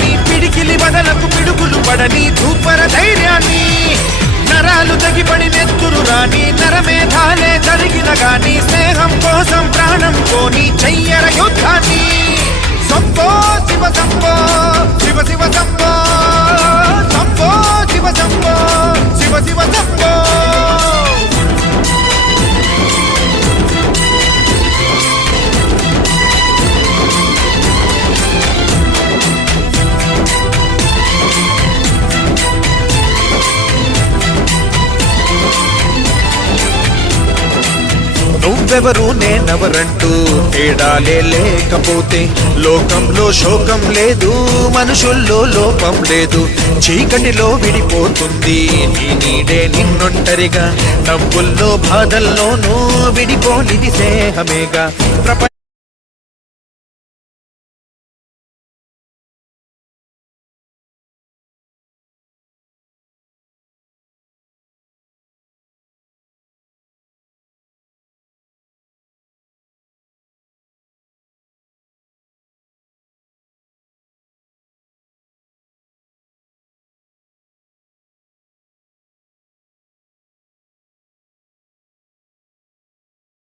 నీ పిడికిలి వదలకు పిడుగులు పడని ధూపర ధైర్యాన్ని నరాలు తగిపడి నెత్తురు రాని నరమేధాలే జరిగిన గాని స్నేహం కోసం ప్రాణం కోని చెయ్యర యుద్ధాన్ని సంభో శివ సంభో శివ శివ సంభో సంభో శివ సంభో శివ శివ సంభో నువ్వెవరు నేనెవరంటూ తేడాలే లేకపోతే లోకంలో శోకం లేదు మనుషుల్లో లోపం లేదు చీకటిలో విడిపోతుంది నీ నీడే నిన్నొంటరిగా నవ్వుల్లో బాధల్లోనూ విడిపోనిది స్నేహమేగా ప్రపంచ